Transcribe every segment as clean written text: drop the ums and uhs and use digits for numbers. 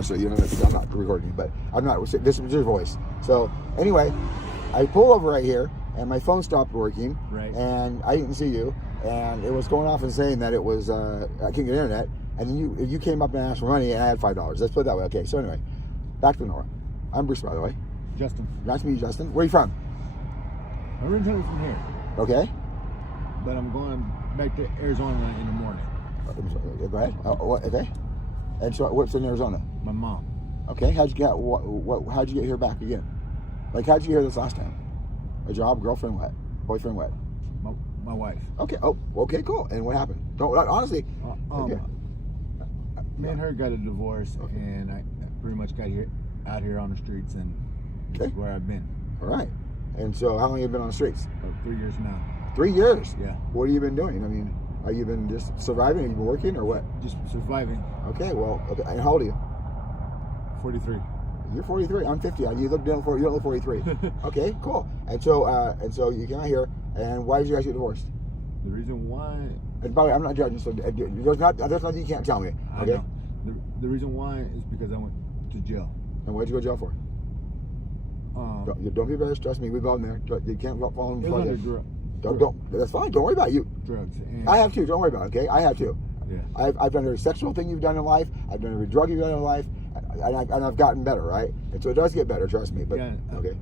So you know, I'm not recording you, but I'm not. This is your voice. So anyway, I pull over right here, and my phone stopped working, right, and I didn't see you, and it was going off and saying that it was I can't get internet, and then you came up and asked for money, and I had $5. Let's put it that way. Okay. So anyway, back to Nora. I'm Bruce, by the way. Justin. Nice to meet you, Justin. Where are you from? I'm originally from here. Okay. But I'm going back to Arizona in the morning. Go ahead. Okay. And so, what's in Arizona? My mom. Okay. How'd you get? How'd you get here back again? Like, how'd you get here this last time? A job, girlfriend, what? Boyfriend, what? My wife. Okay. Oh, okay, cool. And what happened? Don't honestly. Okay. Me and her got a divorce, okay. And I pretty much got out here on the streets, and okay. That's where I've been. All right. And so, how long have you been on the streets? 3 years now. 3 years. Yeah. What have you been doing? I mean, have you been just surviving? Have you been working or what? Just surviving. Okay. Well. Okay. And how old are you? 43. You're 43. I'm 50. You don't look 43. Okay. Cool. And so you came out here. And why did you guys get divorced? The reason why. And by the way, I'm not judging. So there's nothing you can't tell me. Okay. I know. The reason why is because I went to jail. And what did you go to jail for? Don't be embarrassed. Trust me. We've all been there. You can't fall in front of it. Don't. That's fine. Don't worry about you. Drugs. I have too. Don't worry about it. Okay. I have too. Yeah. I've done every sexual thing you've done in life. I've done every drug you've done in life, and I've gotten better, right? And so it does get better. Trust me. But yeah. Okay.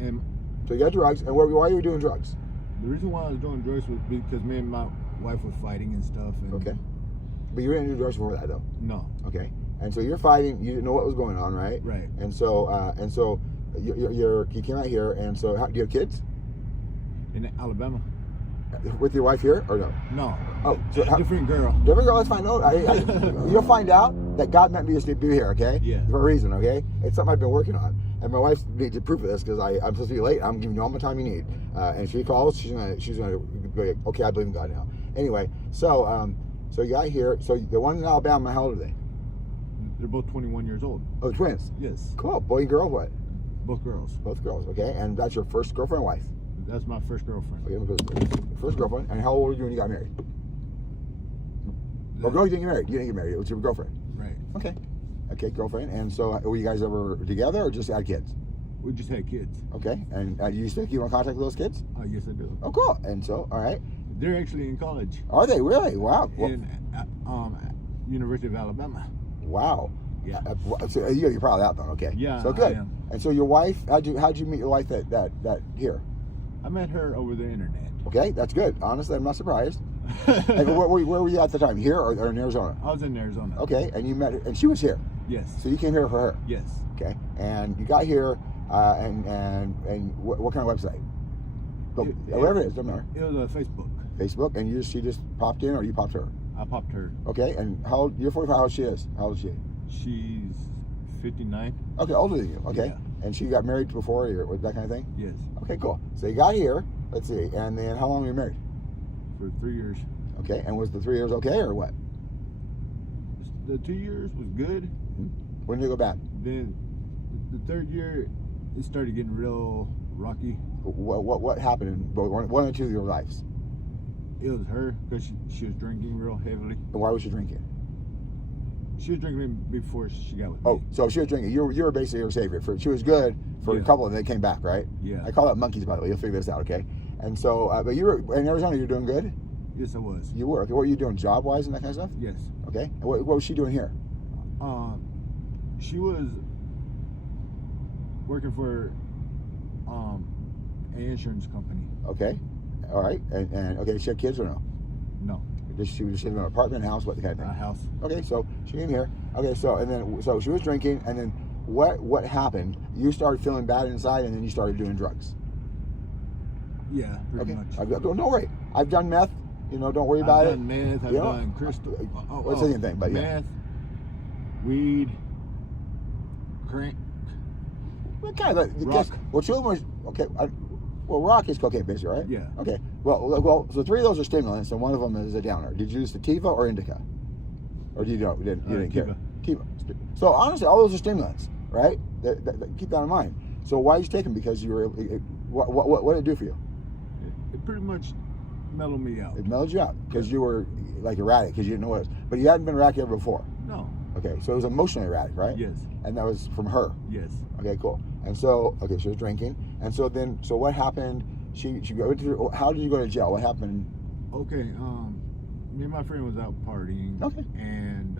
And so you got drugs, and why are you doing drugs? The reason why I was doing drugs was because me and my wife was fighting and stuff. And okay. But you didn't do drugs before that, though. No. Okay. And so you're fighting. You didn't know what was going on, right? Right. And so you came out here, and so do you have kids? In Alabama. With your wife here or no? No. Oh, so different girl. Different girl. That's fine. No, you'll find out that God meant me to be here. Okay. Yeah. For a reason. Okay. It's something I've been working on, and my wife needs to proof of this because I'm supposed to be late. I'm giving you all the time you need, and if she calls, she's gonna go. Okay, I believe in God now. Anyway, so you got here. So the one in Alabama, how old are they? They're both 21 years old. Oh, twins. Yes. Cool. Boy and girl. What? Both girls. Both girls. Okay. And that's your first girlfriend or wife? That's my first girlfriend. Okay, first girlfriend. And how old were you when you got married? Well, girl, you didn't get married. You didn't get married. It was your girlfriend. Right. Okay. Okay, girlfriend. And so, were you guys ever together or just had kids? We just had kids. Okay. And you still keep in contact with those kids? Yes, I do. Oh, cool. And so, all right. They're actually in college. Are they really? Wow. In University of Alabama. Wow. Yeah. So you're probably out then. Okay. Yeah. So good. I am. And so your wife, how'd you meet your wife that here? I met her over the internet. Okay, that's good. Honestly, I'm not surprised. Like, where were you at the time? Here or in Arizona? I was in Arizona. Okay, and you met her, and she was here. Yes. So you came here for her. Yes. Okay, and you got here, and what kind of website? Whatever it is, doesn't matter. It was Facebook. Facebook, and she just popped in, or you popped her? I popped her. Okay, and how old? You're 45. How old she is? How old is she? She's 59. Okay, older than you. Okay, yeah. And she got married before, or that kind of thing. Yes. Okay, cool. So you got here. Let's see, and then how long were you married? For 3 years. Okay, and was the 3 years okay, or what? The 2 years was good. When did it go bad? Then the third year, it started getting real rocky. What happened in one or two of your lives? It was her because she was drinking real heavily. And why was she drinking? She was drinking before she got with me. Oh, so she was drinking. You were basically her savior. She was good for a couple, and they came back, right? Yeah. I call that monkeys, by the way. You'll figure this out, okay? And so, but you were in Arizona. You're doing good. Yes, I was. You were. Okay, what were you doing, job-wise and that kind of stuff? Yes. Okay. And what was she doing here? She was working for an insurance company. Okay. All right. And okay, she had kids or no? No. She was just in an apartment, house, what kind of thing? A house. Okay, so she came here. Okay, so she was drinking, and then what happened? You started feeling bad inside, and then you started doing drugs. Yeah, pretty much. Don't worry. I've done meth. Don't worry about it. I've done meth. I've done crystal. What's the same thing? But meth, weed, crank. What kind of rock? Well, two of them was okay. Well, rock is cocaine, basically, right? Yeah. Okay. Well, so 3 of those are stimulants, and one of them is a downer. Did you use sativa or indica, or you didn't care? Kiva. So honestly, all those are stimulants, right? Keep that in mind. So why did you take them? Because you were. What did it do for you? It pretty much mellowed me out. It mellowed you out because you were like erratic because you didn't know what it was. But you hadn't been erratic ever before. No. Okay, so it was emotionally erratic, right? Yes. And that was from her. Yes. Okay, cool. And so, okay, she was drinking, and so what happened? She went through. How did you go to jail? What happened? Okay. Me and my friend was out partying. Okay. And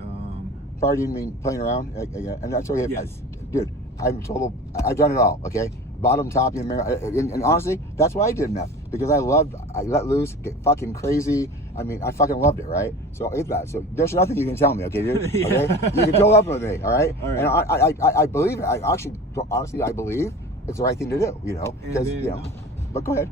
Partying mean playing around, and that's okay. Yes. Dude, I'm total. I've done it all. Okay, bottom, top, and honestly, that's why I did meth, because I let loose, get fucking crazy. I mean, I fucking loved it, right? So it's that. So there's nothing you can tell me, okay, dude? Yeah. Okay, you can fill up with me, all right? All right. And I believe it. I actually, honestly, I believe it's the right thing to do, because But go ahead.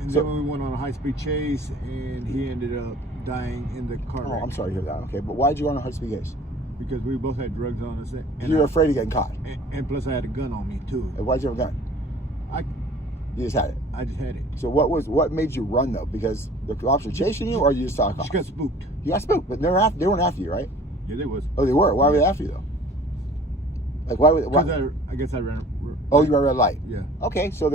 And So- then we went on a high-speed chase, and he ended up dying in the car Oh, wreck. I'm sorry to hear that. Okay, but why did you go on a high-speed chase? Because we both had drugs on us. And You were afraid of getting caught. And plus, I had a gun on me too. And why'd you have a gun? You just had it. I just had it. So what made you run though? Because the cops were chasing you, or you just saw cops? She got spooked. You got spooked, but they weren't after you, right? Yeah, they was. Oh, they were. Why were they after you though? Like why? Because I guess I ran. Oh, you were a red light. Yeah. Okay, so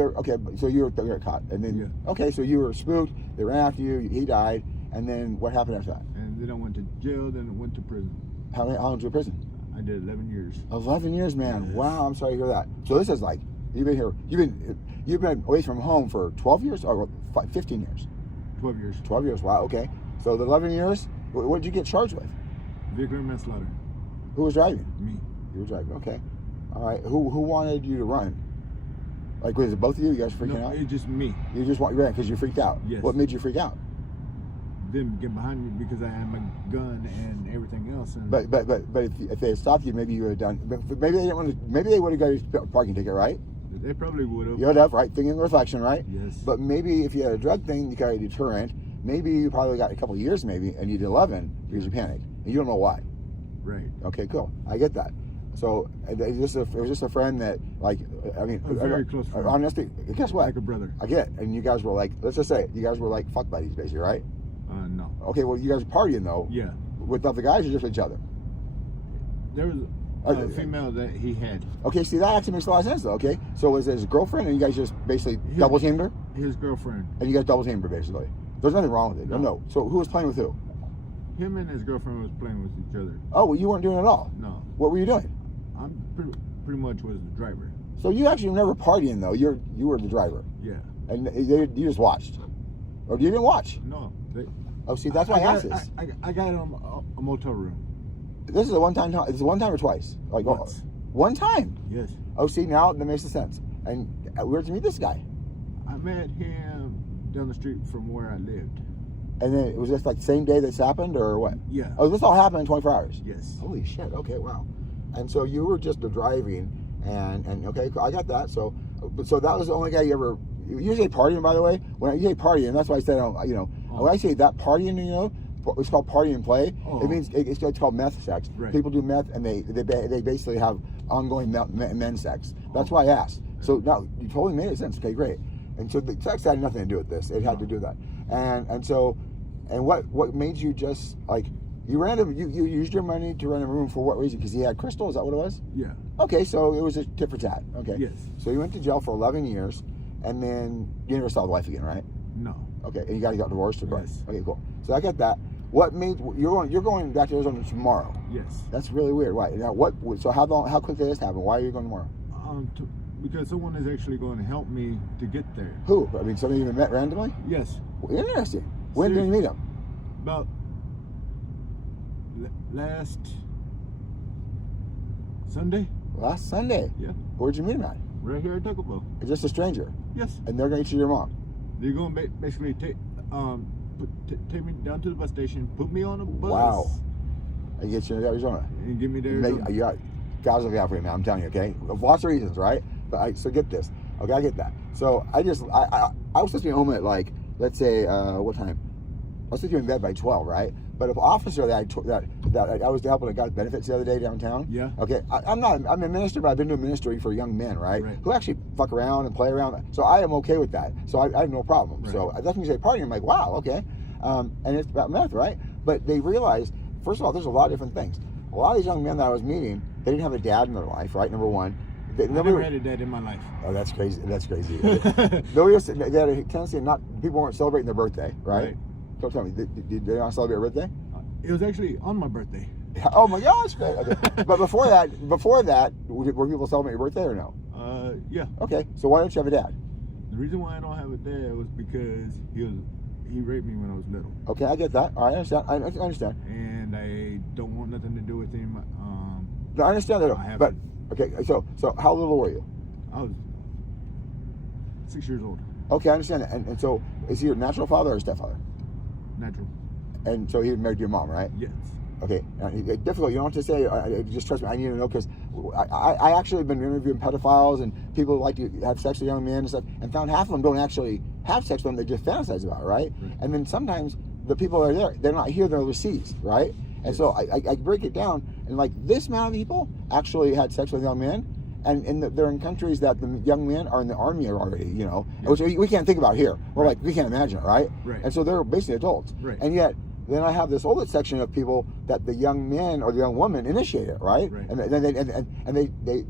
so you were caught, and then okay, so you were spooked. They ran after you. He died, and then what happened after that? And then I went to jail. Then I went to prison. How long did you in prison? I did 11 years. 11 years, man. Yes. Wow, I'm sorry to hear that. So this is like you've been away from home for 12 years or 15 years? 12 years. 12 years. Wow. Okay. So the 11 years, what did you get charged with? Vehicular manslaughter. Who was driving? Me. You were driving. Okay. All right. Who wanted you to run? Like, was it both of you? You guys freaking No, out? it's just me. You just ran because you freaked out. Yes. What made you freak out? Them get behind me because I had my gun and everything else. And But if they had stopped you, maybe you would have done. But maybe they didn't want to. Maybe they would have got your parking ticket, right? they probably would have. You would have, right? Thinking in reflection, right? Yes. But maybe if you had a drug thing, you got a deterrent. Maybe you probably got a couple of years, maybe, and you did 11 because you panicked and you don't know why. Right. Okay, cool. I get that. So it was just a friend that, like, I mean, A very close friend. honestly, guess what? Like a brother. I get it. And you guys were like, let's just say it, you guys were like fuck buddies, basically, right? No. Okay, well, you guys were partying though. Yeah. With other guys or just with each other? There was a female that he had. Okay, see, that actually makes a lot of sense though. Okay, so was it his girlfriend, and you guys just basically double teamed her? His girlfriend. And you guys double teamed her basically. There's nothing wrong with it. No. No. So who was playing with who? Him and his girlfriend was playing with each other. Oh, well, you weren't doing it at all. No. What were you doing? I'm pretty much was the driver. So you actually were never partying though. You were the driver, Yeah. and you just watched, or you didn't watch? No. Oh, see, that's why I asked this. I got it on a motel room. This is a one-time. Is it one time or twice? Like Once. One time. Yes. Oh, see, now that makes sense. And where'd you meet this guy? I met him down the street from where I lived. And then it was just like the same day this happened, or what? Yeah. Oh, this all happened in 24 hours. Yes. Holy shit. Okay, wow. And so you were just driving, and okay, I got that. So that was the only guy you ever. You say partying, by the way. When you say partying, that's why I said, when I say that partying, it's called party and play. Oh. It means it's called meth sex. Right. People do meth, and they basically have ongoing men sex. That's why I asked. So now you totally made sense. Okay, great. And so the sex had nothing to do with this. It had to do with that. And so what made you just like you used your money to rent a room for what reason? Because he had crystal. Is that what it was? Yeah. Okay, so it was a tit for tat. Okay. Yes. So you went to jail for 11 years, and then you never saw the wife again, right? No. Okay, and you guys got divorced, or what? Yes. Okay, cool. So I get that. What made you're going back to Arizona tomorrow? Yes. That's really weird. Why? Now So how quickly did this happen? Why are you going tomorrow? Because someone is actually going to help me to get there. Who? I mean, somebody you met randomly? Yes. Well, interesting. When did you meet him? About last Sunday. Last Sunday. Yeah. Where'd you meet him at? Right here at Taco Bell. Just a stranger. Yes. And they're going to get you your mom. They're going to basically take me down to the bus station, put me on a bus. Wow. And get you to Arizona. And get me there. Guys look out for you, man. I'm telling you, okay? Lots of reasons, right? But so get this. Okay, I get that. So I was supposed to be home at like, let's say, what time? I was supposed to be in bed by 12, right? But an officer that I was helping a guy with benefits the other day downtown. Yeah. Okay, I'm a minister, but I've been doing ministry for young men, right? Who actually fuck around and play around. So I am okay with that. So I have no problem. Right. So that's when you say party, I'm like, wow, okay. And it's about meth, right? But they realized, first of all, there's a lot of different things. A lot of these young men that I was meeting, they didn't have a dad in their life, right? Number one. I never had a dad in my life. Oh, that's crazy. That's crazy. They had a tendency people weren't celebrating their birthday, right? Don't tell me. Did they not celebrate your birthday? It was actually on my birthday. Oh my gosh! Okay. But before that, were people celebrating your birthday or no? Yeah. Okay, so why don't you have a dad? The reason why I don't have a dad was because he raped me when I was little. Okay, I get that. I understand. I understand. And I don't want nothing to do with him. No, I understand that. But okay, so how little were you? I was 6 years old. Okay, I understand that. And so, is he your natural father or stepfather? Natural. And so he was married to your mom, right? Yes. Okay, difficult. You don't have to say. Just trust me. I need to know because I actually have been interviewing pedophiles and people who like to have sex with young men and stuff, and found half of them don't actually have sex with them. They just fantasize about it, right? And then sometimes the people that are there, they're not here; they're overseas, right? And so I break it down, and like this amount of people actually had sex with young men, and they're in countries that the young men are in the army already, you know, which we can't think about here. We're like, we can't imagine it, right? And so they're basically adults, and yet. Then I have this older section of people that the young men or the young woman initiate it, right? And they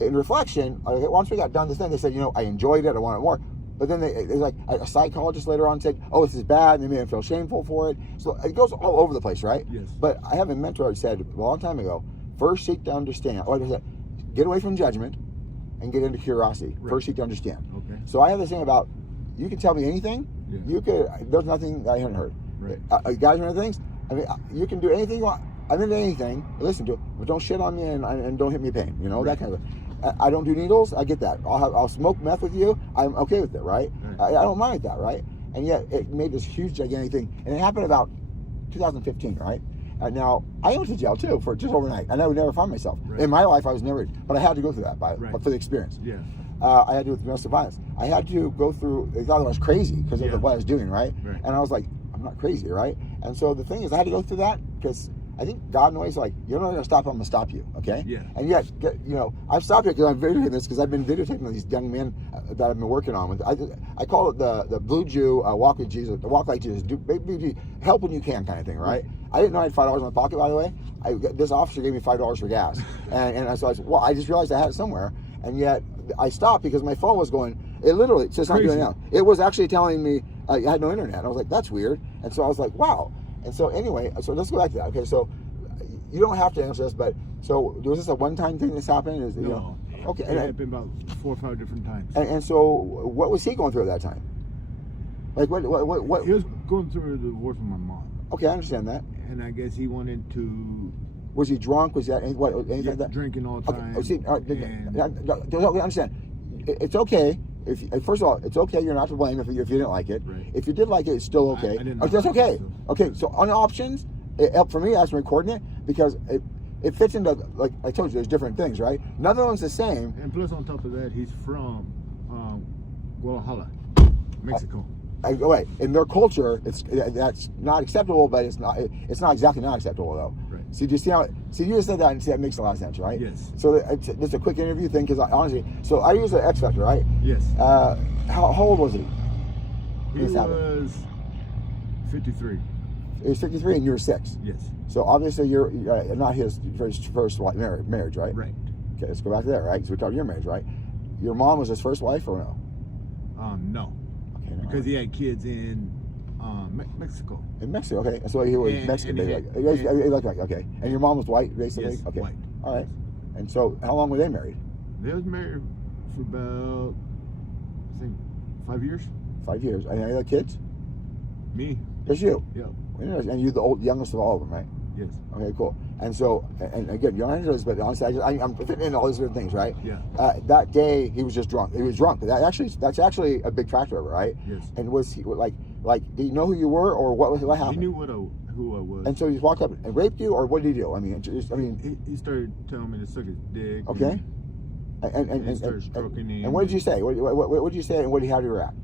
in reflection, once we got done this thing, they said, you know, I enjoyed it, I wanted more. But then they like a psychologist later on said, oh, this is bad, and they made them feel shameful for it. So it goes all over the place, right? Yes. But I have a mentor who said a long time ago, first seek to understand. What is that? Get away from judgment and get into curiosity. First seek to understand. Okay. So I have this thing about, you can tell me anything. Yeah. You could. There's nothing I haven't heard. Guys and other things. I mean, you can do anything you want. I'm into anything. Listen to it, but don't shit on me and don't hit me pain. You know that kind of thing. I don't do needles. I get that. I'll smoke meth with you. I'm okay with it, right? I don't mind that, right? And yet it made this huge gigantic thing, and it happened about 2015, right? Now I went to jail too for just overnight, and I would never find myself in my life. I was never, but I had to go through that for the experience. Yeah. I had to do with domestic violence. I had to go through. They thought I was crazy because of what I was doing, right? And I was like, I'm not crazy, right? And so the thing is, I had to go through that because I think God in a way is like, you're not going to stop. I'm going to stop you, okay? Yeah. And yet, you know, I've stopped it because I'm videotaping this because I've been videotaping these young men that I've been working on with. I call it the Blue Jew walk with Jesus, the walk like Jesus, help when you can kind of thing, right? I didn't know I had $5 in my pocket, by the way. This officer gave me $5 for gas, and so I said, well, I just realized I had it somewhere, and yet I stopped because my phone was going. It literally, it's just not doing it now. It was actually telling me I had no internet. And I was like, that's weird. And so I was like, wow. And so anyway, so let's go back to that. Okay, so you don't have to answer this, but so was this a one-time thing that's happened? No. You know, okay. It had been about 4 or 5 different times. And so what was he going through at that time? Like what? He was going through the divorce with my mom. Okay, I understand that. And I guess he wanted to. Was he drunk? Was that anything like that? Drinking all the time. Okay. See, I understand. It's okay. First of all, it's okay. You're not to blame if you didn't like it. If you did like it, it's still okay. I didn't that's okay. Okay. So on options, it helped for me as I'm recording it because it fits into, like I told you, there's different things, right? None of them's the same. And plus, on top of that, he's from Guadalajara, Mexico. Wait, in their culture, that's not acceptable, but it's not exactly not acceptable though. So do you see how? See, you just said that, and see that makes a lot of sense, right? Yes. So it's just a quick interview thing, because honestly, so I use the X Factor, right? Yes. How old was he? He was 53. He was 53, and you were 6. Yes. So obviously, you're not his first marriage, right? Right. Okay, let's go back to that, right? Because we're talking your marriage, right? Your mom was his first wife, or no? No. Okay, no. Because he had kids in Mexico. In Mexico, okay. So he was Mexican, okay. And your mom was white, basically? Yes, okay. white. All right. And so, how long were they married? They was married for about, I think, 5 years. 5 years. And any other kids? Me. Just you? Yeah. And you're the youngest of all of them, right? Yes. Okay, cool. And so, and again, you're not into this, but honestly, I'm fitting into all these different things, right? Yeah. That day, he was just drunk. He was drunk. That's actually a big factor of it, right? Yes. And was he like? Did you know who you were, or what happened? He knew who I was. And so he walked up and raped you, or what did he do? I mean, he started telling me to suck his dick. Okay. And started stroking him. And what did you say? What did you say, and how did you react?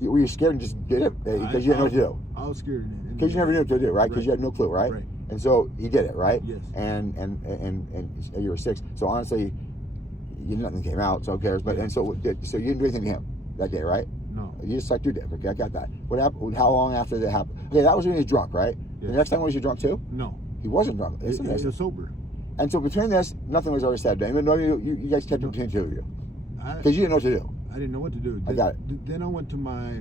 Were you scared and just did it because you didn't know what to do? I was scared. Because you never knew what to do, right? Because you had no clue, right? Right. And so he did it, right? Yes. And you were 6. So honestly, nothing came out. So who cares? But so you didn't do anything to him that day, right? No. You just sucked your dick. Okay, I got that. What happened? How long after that happened? Okay, that was when he was drunk, right? Yes. The next time was you drunk too? No. He wasn't drunk. He was sober. And so between this, nothing was ever said to him. Even though you guys kept it between the two of you, because you didn't know what to do. I didn't know what to do. I got it. Then I went to my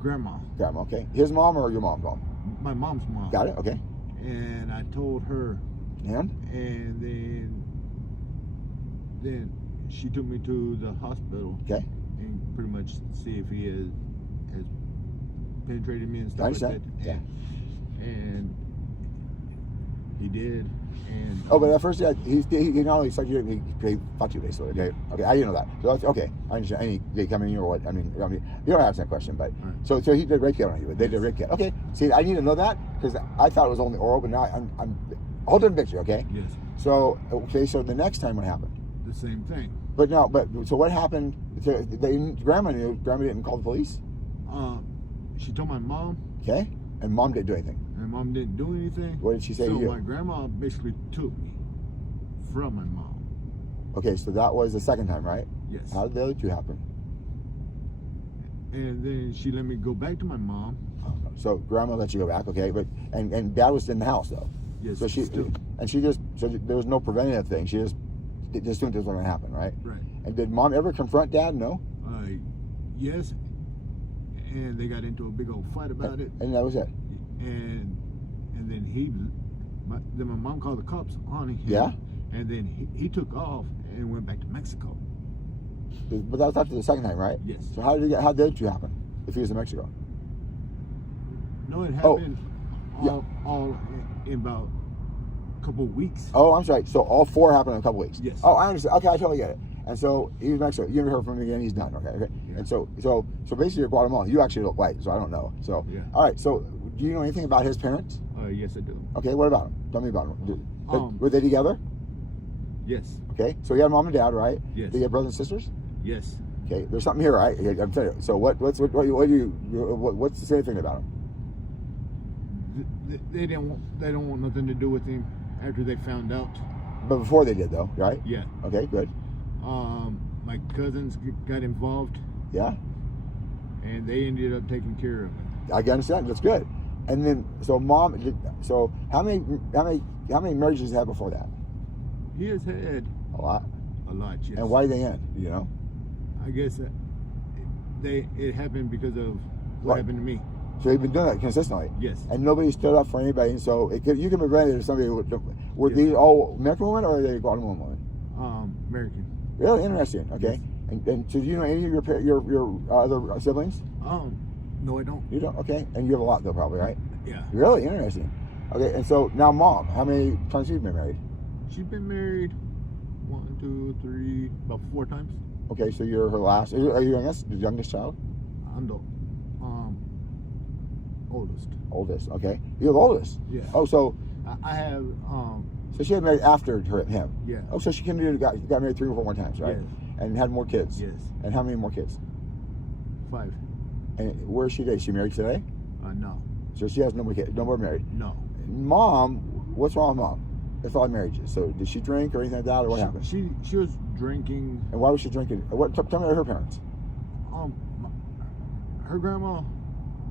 grandma. Grandma, okay. His mom or your mom's mom? My mom's mom. Got it. Okay. And I told her. And then she took me to the hospital. Okay. And pretty much see if he has penetrated me and stuff I like that. understand. Yeah. And he did. And oh, but at first, he not only sucked you, he fucked you basically. Okay, okay, I didn't know that. So that's okay. I understand. Any they come in or what? I mean, you don't answer that question, but right. so he did rape kit on you. They did rape kit. Okay. See, I need to know that because I thought it was only oral, but now I'm whole different picture. Okay. Yes. So okay, so the next time what happened? The same thing. But so what happened? Grandma knew. Grandma didn't call the police. She told my mom. Okay. And mom didn't do anything. And mom didn't do anything. What did she say to you? So my grandma basically took me from my mom. Okay, so that was the second time, right? Yes. How did the other two happen? And then she let me go back to my mom. So grandma let you go back, okay? But and dad was in the house though. Yes. So there was no preventative thing. She just assumed this was going to happen, right? Right. And did mom ever confront dad? No. Yes. And they got into a big old fight about it. And that was it. And then my mom called the cops on him. Yeah. And then he took off and went back to Mexico. But that was after the second time, right? Yes. So how did it happen? If he was in Mexico? No, it happened all in about a couple of weeks. Oh, I'm sorry. So all four happened in a couple of weeks. Yes. Oh, I understand. Okay, I totally get it. And so he's in Mexico. You never heard from him again. He's done. Okay. Yeah. And so basically you're Guatemalan. You actually look white, so I don't know. So yeah. All right. So do you know anything about his parents? Yes, I do. Okay. What about him? Tell me about him. Were they together? Yes. Okay. So he had mom and dad, right? Yes. Did he have brothers and sisters? Yes. Okay. There's something here, right? I'm telling you. So what's the same thing about him? They don't want nothing to do with him after they found out. But before they did, though, right? Yeah. Okay. Good. My cousins got involved. Yeah. And they ended up taking care of him. I understand. That's good. And then, so how many marriages did he have before that? He has had a lot. Yes. And why did they end? You know? I guess it happened because of what happened to me. So he'd been doing that consistently. Yes. And nobody stood up for anybody. And so you can be rented to somebody. Were these all American women or are they Guatemalan women? American. Really interesting. Okay. Yes. And so do you know any of your other siblings? No, I don't. You don't? Okay. And you have a lot though, probably, right? Yeah. Really interesting. Okay. And so now, mom, how many times have you been married? She's been married 1, 2, 3, about 4 times. Okay. So you're her last. Are you the youngest child? I'm the oldest. Oldest. Okay. You're the oldest. Yeah. Oh, so I have. So she had married after him. Yeah. Oh, so she got married 3 or 4 more times, right? Yes. And had more kids. Yes. And how many more kids? 5. And where is she today? Is she married today? No. So she has no more kids. No more married. No. Mom, what's wrong with mom? It's all marriages. So did she drink or anything like that, or what happened? She was drinking. And why was she drinking? Tell me about her parents. Her grandma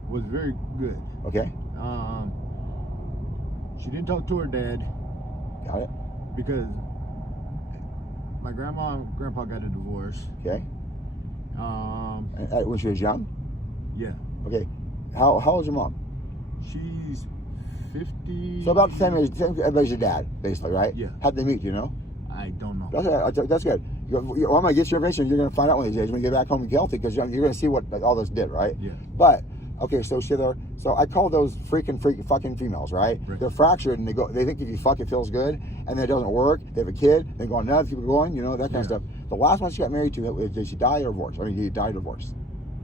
was very good. Okay. She didn't talk to her dad. Got it. Because my grandma and grandpa got a divorce. Okay. When she was young? Yeah. Okay. How old's your mom? She's 50. So about the same age as your dad, basically, right? Yeah. How'd they meet, do you know? I don't know. That's good. I'm going to get your information. You're going to find out one of these days when you get back home and get healthy because you're going to see what all this did, right? Yeah. But, okay, so I call those fucking females, right? They're fractured and they think if you fuck it feels good and then it doesn't work. They have a kid, they go on nuts, keep going, that kind of stuff. The last one she got married to, did she die or divorce? I mean, he died or divorced?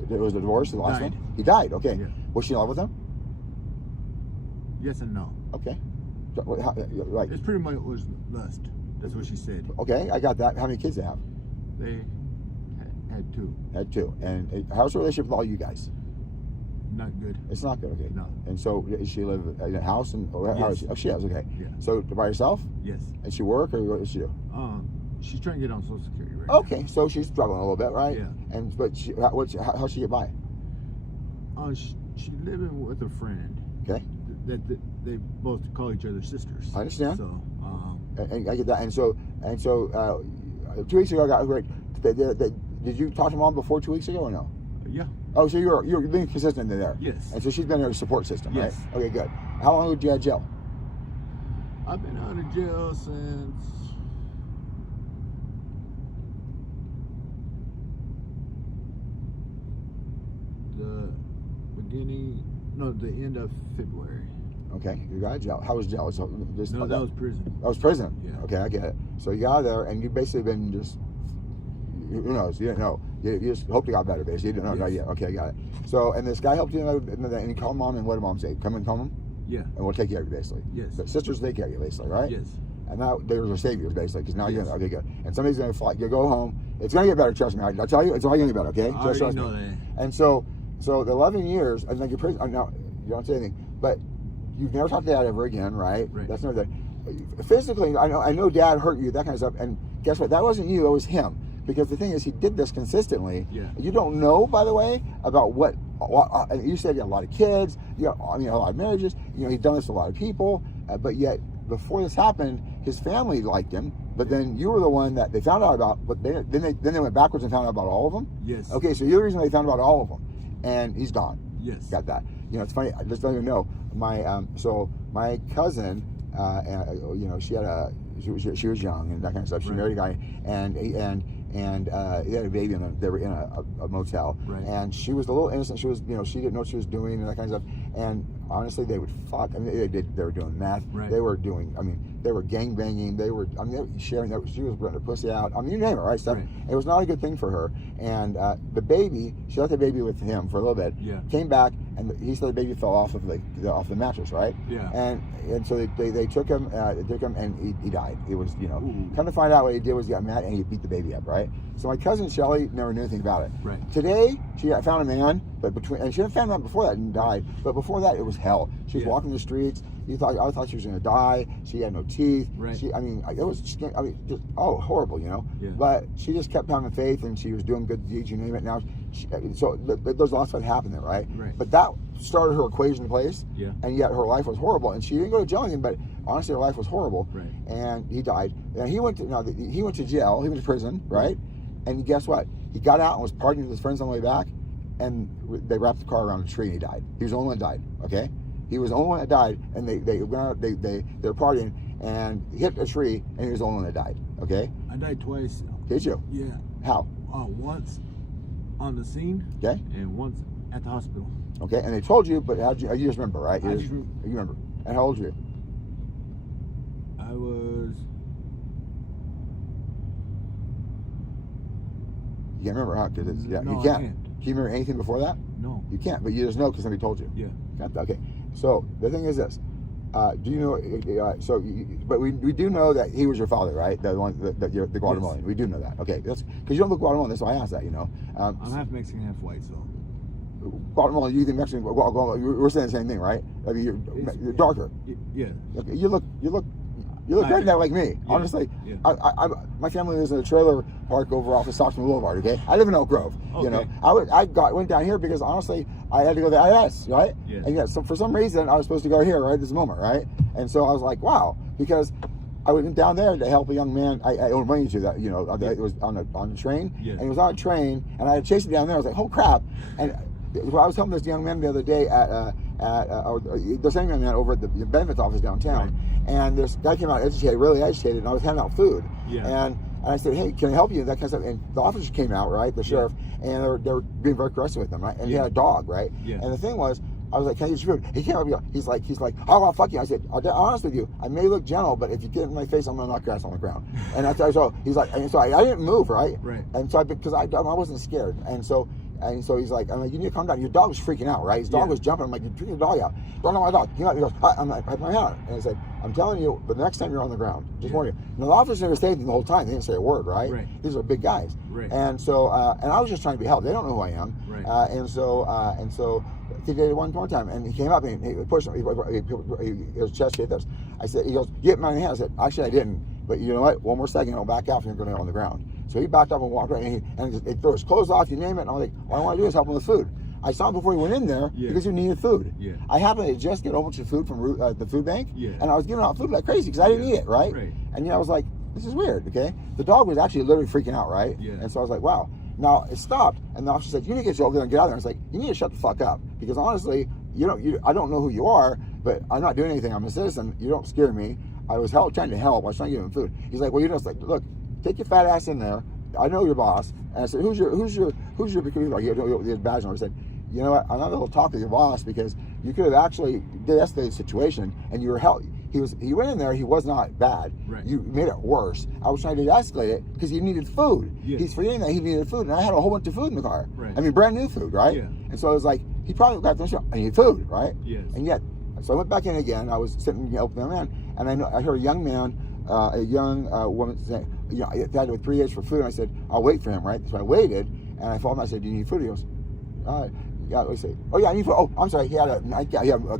It was a divorce, the last one? He died, okay. Yeah. Was she in love with him? Yes and no. Okay. It's pretty much was lust. That's what she said. Okay, I got that. How many kids they have? They had 2. Had 2. And how's the relationship with all you guys? Not good. It's not good, okay. No. And so, does she live in a house? How is she? Oh, she has, okay. Yeah. So, by herself? Yes. And she work, or what does she do? She's trying to get on Social Security right Okay, so she's struggling a little bit, right? Yeah. But how she get by? She's living with a friend. Okay. That they both call each other sisters. I understand. So, and I get that. And so 2 weeks ago, I got great. Did you talk to mom before 2 weeks ago or no? Yeah. Oh, so you're being consistent in there. Yes. And so she's been in her support system, yes. Right? Okay, good. How long did you have jail? I've been out of jail since the end of February. Okay, you got out of jail. How was jail? So just, No, that was prison. That was prison? Yeah. Okay, I get it. So you got out of there, and you basically been just, who knows? You didn't know. You just hoped you got better, basically. You didn't know. Yes. Not yet. Okay, I got it. So, and this guy helped you, and he called mom, and what did mom say? Come and him? Yeah. And we'll take care of you, basically. Yes. The sisters take care of you, basically, right? Yes. And now they're your saviors, basically, because now Yes. you're going to, okay, good. And somebody's going to fly, you go home. It's going to get better, trust me. I'll tell you, it's only going to get better, okay? I Just already trust know me. that. And so the 11 years, and then you're prison, now, you don't say anything, but you've never talked to dad ever again, right? Right. That's never that. Physically, I know dad hurt you, that kind of stuff, and guess what? That wasn't you, it was him. Because the thing is, he did this consistently. Yeah. You don't know, by the way, about what you said you had a lot of kids, you got, a lot of marriages, he'd done this to a lot of people, but yet, before this happened, his family liked him, but then you were the one that they found out about, but then they went backwards and found out about all of them? Yes. Okay, so you're the reason they found out about all of them, and he's gone. Yes. Got that. It's funny, I just don't even know. My cousin, she was young and that kind of stuff. She married a guy, and he had a baby, and they were in a motel. Right. And she was a little innocent. She was, she didn't know what she was doing and that kind of stuff. And honestly, they would fuck. I mean, they were doing meth. Right. They were doing. I mean, they were gang banging. They were sharing. She was putting her pussy out. I mean, you name it, right? Stuff. Right. It was not a good thing for her. And the baby, she left the baby with him for a little bit. Yeah. Came back, and he said the baby fell off of the mattress, right? Yeah. And so they took him. And he died. It was, Ooh. come to find out what he did was he got mad and he beat the baby up, right? So my cousin Shelly never knew anything about it. Right. Today she found a man, and she didn't found out before that and died. But before that, it was hell. She was walking the streets. I thought she was going to die. She had no teeth. Right. It was just horrible, Yeah. But she just kept having faith, and she was doing good deeds, you name it. Now, there's lots of that happened there, right? Right. But that started her equation in place. Yeah. And yet her life was horrible, and she didn't go to jail anything, but honestly, her life was horrible. Right. And he died. And he went to jail. He went to prison, right? And guess what? He got out and was partying with his friends on the way back, and they wrapped the car around a tree, and he died. He was the only one that died. Okay. He was the only one that died, and they went out, they were partying and hit a tree, and he was the only one that died. Okay. I died twice. Did you? Yeah. How? Once on the scene. Okay. And once at the hospital. Okay. And they told you, but you just remember, right? You remember. And how old were you? I was. You can't remember, huh? Because No, you I can't. can't. Can you remember anything before that? No. You can't, but you just know because somebody told you. Yeah. Got that? Okay. So the thing is this: do you know? But we do know that he was your father, right? The one the Guatemalan. Yes. We do know that. Okay, that's because you don't look Guatemalan. That's why I asked that. I'm half Mexican, half white, so. Guatemalan, you think Mexican? We're saying the same thing, right? I mean, you're darker. Yeah. Okay, you look great now, like me. Yeah. Honestly, yeah. My family lives in a trailer park over off of Stockton Boulevard. Okay, I live in Elk Grove. Okay. I went down here because honestly, I had to go to the IS, right? Yes. And so for some reason, I was supposed to go here right this moment, right? And so I was like, wow, because I went down there to help a young man I owed money to that, it was on the train, and he was on a train, and I had chased him down there. I was like, oh crap, and I was helping this young man the other day at the same young man over at the benefits office downtown, right. And this guy came out really agitated, and I was handing out food, and I said, hey, can I help you? That kind of stuff. And the officer came out, right, the sheriff, and they were being very aggressive with him, right? And he had a dog, right? Yeah. And the thing was, I was like, can I use your food? He came up, he's like, oh, well, fuck you. I said, I'll be honest with you. I may look gentle, but if you get in my face, I'm going to knock your ass on the ground. And so he's like, and so I didn't move, right? Right. And so because I wasn't scared. And so he's like, I'm like, you need to calm down. Your dog was freaking out, right? His dog was jumping. I'm like, you bring the dog out. Don't know my dog. He goes, I'm like, I have my hand out. And I said, I'm telling you, the next time you're on the ground, just warn you. Now, the officers never stayed the whole time. They didn't say a word, right? These are big guys. Right. And so, and I was just trying to be helped. They don't know who I am. Right. And so he did it one more time, and he came up and he pushed him. His chest hit this. I said, he goes, get my hand. I said, actually, I didn't. But you know what? One more second, I'll back out, and you're going to go on the ground. So he backed up and walked right, and he threw his clothes off, you name it. And I'm like, all I want to do is help him with food. I saw him before he went in there because he needed food. Yeah. I happened to just get a whole bunch of food from the food bank, and I was giving out food like crazy because I didn't eat it, right? And I was like, this is weird, okay? The dog was actually literally freaking out, right? Yeah. And so I was like, wow. Now it stopped, and the officer said, you need to get your over there and get out of there. I was like, you need to shut the fuck up because honestly, I don't know who you are, but I'm not doing anything. I'm a citizen. You don't scare me. I was trying to help. I was trying to give him food. He's like, well, you're just like, look, take your fat ass in there. I know your boss. And I said, who's your like, he had his badge on. I said, you know what? I'm not going to talk to your boss because you could have actually de-escalated the situation and you were helped. He went in there. He was not bad. Right. You made it worse. I was trying to de-escalate it because he needed food. Yeah. He's forgetting that he needed food, and I had a whole bunch of food in the car. Right. I mean, brand new food, right? Yeah. And so I was like, he probably got this. I need food, right? Yes. And yet, so I went back in again. I was sitting helping the man, and I heard a young man, a young woman saying, you know, I had to wait 3 days for food. And I said, I'll wait for him, right? So I waited, and I followed him. I said, do you need food? He goes, yeah. I say, oh yeah, I need food. Oh, I'm sorry. He had a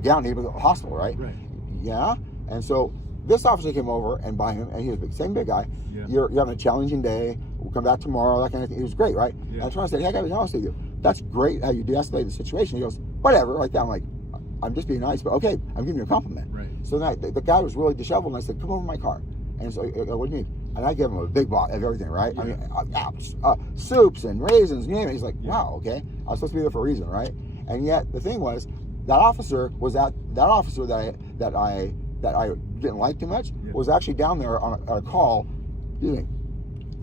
gown. He was at the hospital, right? Right. Yeah. And so this officer came over and by him, and he was the same big guy. Yeah. You're having a challenging day. We'll come back tomorrow. That kind of thing. He was great, right? Yeah. And I was trying to say, hey, I got to be honest with you. That's great how you de-escalate the situation. He goes, whatever, like that. I'm like, I'm just being nice, but okay, I'm giving you a compliment. Right. So then the guy was really disheveled, and I said, come over to my car. And so, what do you need? And I gave him a big box of everything, right? Yeah. I mean, soups and raisins, you name it. He's like, wow, okay. I was supposed to be there for a reason, right? And yet the thing was, that officer that I didn't like too much was actually down there on a call,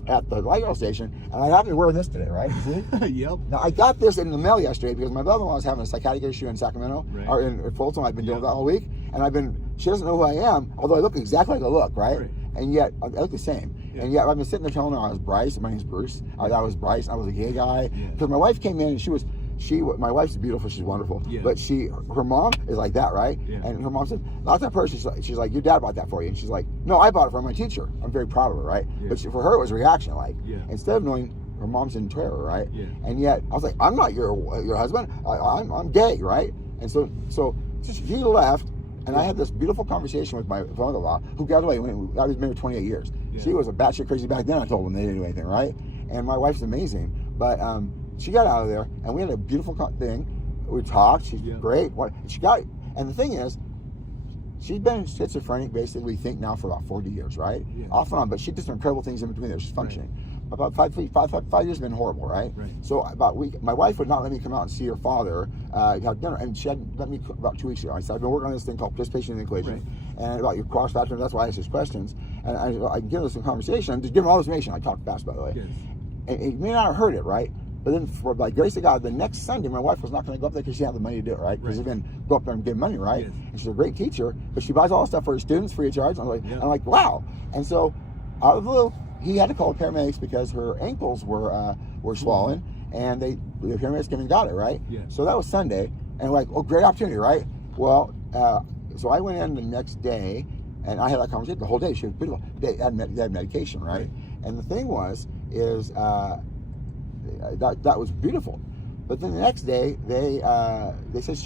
at the light rail station, and I happen to be wearing this today, right? See? Yep. Now I got this in the mail yesterday because my brother-in-law was having a psychiatric issue in Sacramento, right. or in Fulton. I've been doing that all week, and she doesn't know who I am, although I look exactly like I look, right? And yet I look the same. Yeah. And yet I've been sitting there telling her I was Bryce. My name's Bruce. I was Bryce. I was a gay guy because my wife came in and my wife's beautiful, she's wonderful, but her mom is like that, right? Yeah. And her mom said, not that person, she's like, your dad bought that for you. And she's like, no, I bought it for my teacher. I'm very proud of her, right? Yeah. But for her, it was a reaction, like, instead of knowing her mom's in terror, right? Yeah. And yet, I was like, I'm not your husband, I'm gay, right? And so she left, and I had this beautiful conversation with my father-in-law, who got away, I was married 28 years. Yeah. She was a batshit crazy back then, I told them they didn't do anything, right? And my wife's amazing, but, she got out of there, and we had a beautiful thing. We talked. She's great. She got it. And the thing is, she's been schizophrenic, basically, we think now, for about 40 years, right? Yeah. Off and on, but she did some incredible things in between there. She's functioning. Right. About 5 years has been horrible, right? So my wife would not let me come out and see her father, have dinner, and she hadn't let me about 2 weeks ago. I said, I've been working on this thing called participation in the equation, and about your cross-factor, that's why I asked these questions. And I can give her some conversation. I'm just giving her all this information. I talk fast, by the way. Yes. And you may not have heard it, right? But then, by grace of God, the next Sunday, my wife was not going to go up there because she had the money to do it, right? Because go up there and give money, right? Yes. And she's a great teacher, but she buys all the stuff for her students free of charge. I'm like, wow. And so, out of the blue, he had to call the paramedics because her ankles were swollen, and the paramedics came and got it, right? Yeah. So that was Sunday, and we're like, oh, great opportunity, right? Well, so I went in the next day, and I had that conversation the whole day. She was beautiful. They had medication, right? And the thing is. That was beautiful, but then the next day they said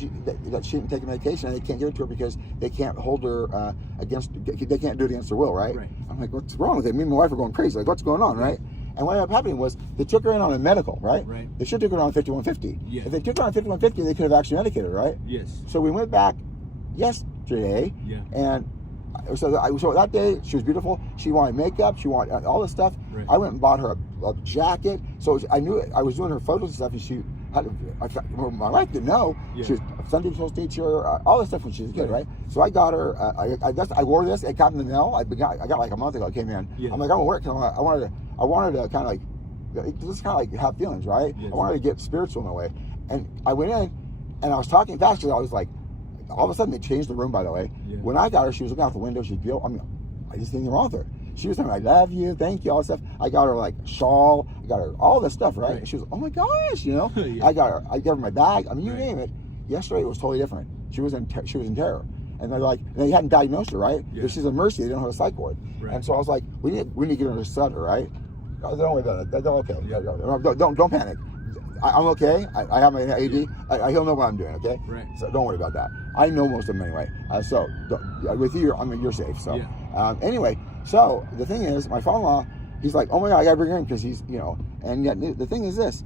that she didn't take the medication and they can't give it to her because they can't hold her they can't do it against her will, right? I'm like, what's wrong with it? Me and my wife are going crazy, like, what's going on, right? And what ended up happening was they took her in on a medical, right? They should have took her on 5150. Yeah. If they took her on 5150, they could have actually medicated her, right? Yes. So we went back yesterday, and so that day she was beautiful. She wanted makeup, she wanted all this stuff. I went and bought her a jacket. So I knew I was doing her photos and stuff, and she had my wife didn't know. She was a Sunday school teacher, all this stuff when she was a kid, right? So I got her. I wore this. It got in the mail. I got like a month ago. It came in. I'm like, I'm gonna wear it because I wanted to kind of like just kind of like have feelings, right? I wanted to get spiritual in a way. And I went in, and I was talking fast because I was like, all of a sudden they changed the room. By the way, when I got her, she was looking out the window. She was beautiful. I mean, I just didn't wrong with her. She was saying, I love you, thank you, all this stuff. I got her like a shawl, I got her all this stuff, right? And she was, oh my gosh, you know. I gave her my bag. I mean, you name it. Yesterday it was totally different. She was in terror, and they're like, they hadn't diagnosed her, right? Because she's a mercy. They don't have a psych ward, and so I was like, we need to get her to Sutter, right? Don't worry about it. They're okay. Don't panic. I'm okay. I have my AD. He'll know what I'm doing. Okay. Right. So don't worry about that. I know most of them anyway. So with you, I mean, you're safe. So anyway, so the thing is, my father-in-law, he's like, oh my God, I gotta bring her in because he's, and yet the thing is this.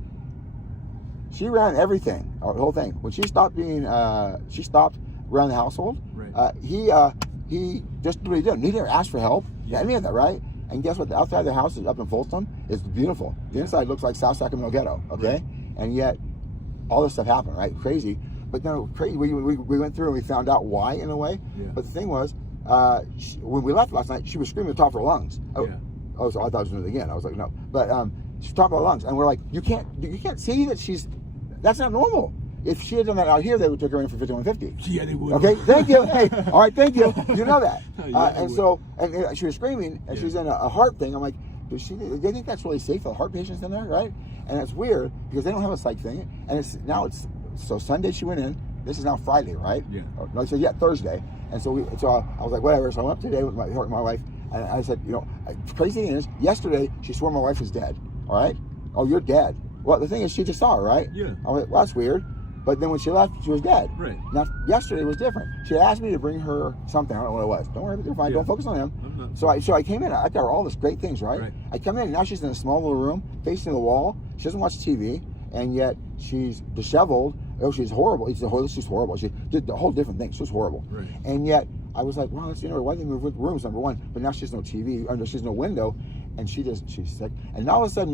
She ran everything, the whole thing. When she stopped she stopped running the household. Right. He just did what he did. He didn't ask for help. Any of that, right? And guess what? The outside of the house is up in Folsom. It's beautiful. The inside looks like South Sacramento ghetto. Okay. Right. And yet, all this stuff happened, right? Crazy. But no, crazy. We went through and we found out why in a way. Yeah. But the thing was, when we left last night, she was screaming at the top of her lungs. Yeah. Oh, so I thought it was doing it again. I was like, no. But she's top of her lungs. And we're like, you can't see that that's not normal. If she had done that out here, they would take her in for 5150. Yeah, they would. Okay, thank you. Hey, all right, thank you. You know that. Yeah, and she was screaming, and she's in a heart thing. I'm like, they think that's really safe for the heart patients in there, right? And it's weird because they don't have a psych thing. And so Sunday she went in. This is now Friday, right? Yeah. No, so Thursday. And so I was like, whatever. So I went up today with my wife, and I said, crazy thing is, yesterday she swore my wife was dead. All right? Oh, you're dead. Well, the thing is, she just saw her, right? Yeah. I was like, well, that's weird. But then when she left, she was dead. Right. Now, yesterday was different. She asked me to bring her something. I don't know what it was. Don't worry, you're fine. Yeah. Don't focus on him. So I came in. I got her all these great things, right? I come in, and now she's in a small little room, facing the wall. She doesn't watch TV, and yet she's disheveled. Oh, she's horrible. She's horrible. She did a whole different thing. She was horrible. Right. And yet, I was like, well, why did they move with rooms, number one? But now she's no TV, she's no window, and she's sick. And now all of a sudden,